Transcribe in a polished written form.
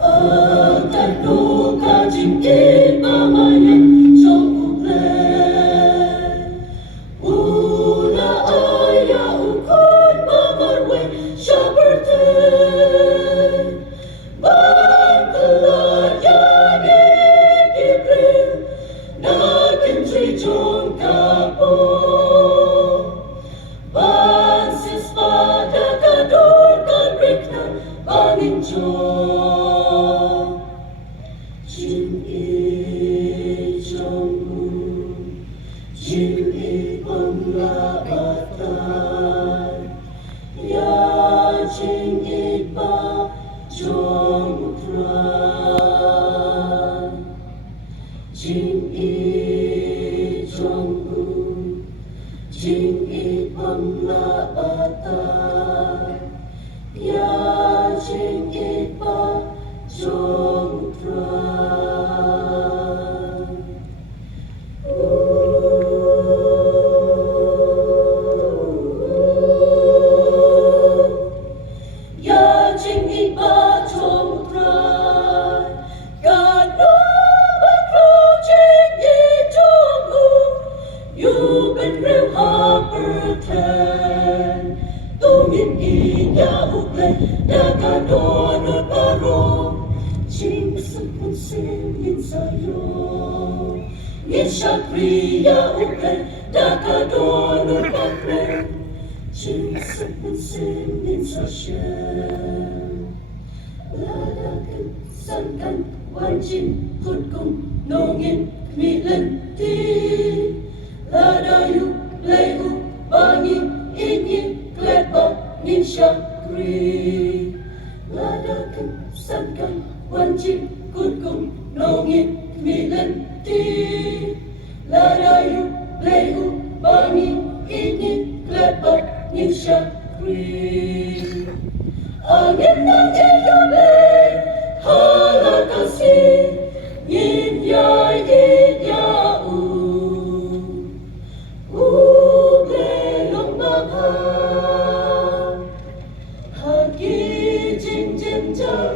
Akan duka jingkit mamayan sokule Una aya ukun mamarwe syaberte Bangkelaya Gibril Nakin trijong kapo Bansis pada kadur kalrikna Bangin Jin i jongmu Jin i pemlabatan Ya jin i ba jongtran Jin i jongmu Jin i pemlabatan Ya jin i ba jongtran Ya jin i ba jongtran Ganu bakro jin i jongmu Yu ben rew haperten Tungin i ya ukle Dakadonot baro Jing sepun sin yin sayo Ngin syakri ya ukle Dakadonot bakre Jing sepun sin yin sasyen Ladakan sankan wanjin kutkum Nongin kmilen ti Ladayu lehu bangi inyi kletbak ngin syakri Ladakan sankan wanjin kutkum Nongin kmilen ti Ladayu lehu bangi inyi kletbak ngin syakri Angin nang jayone halakasi Ngin yai in ya Uble long bangha Hagi jing jing jar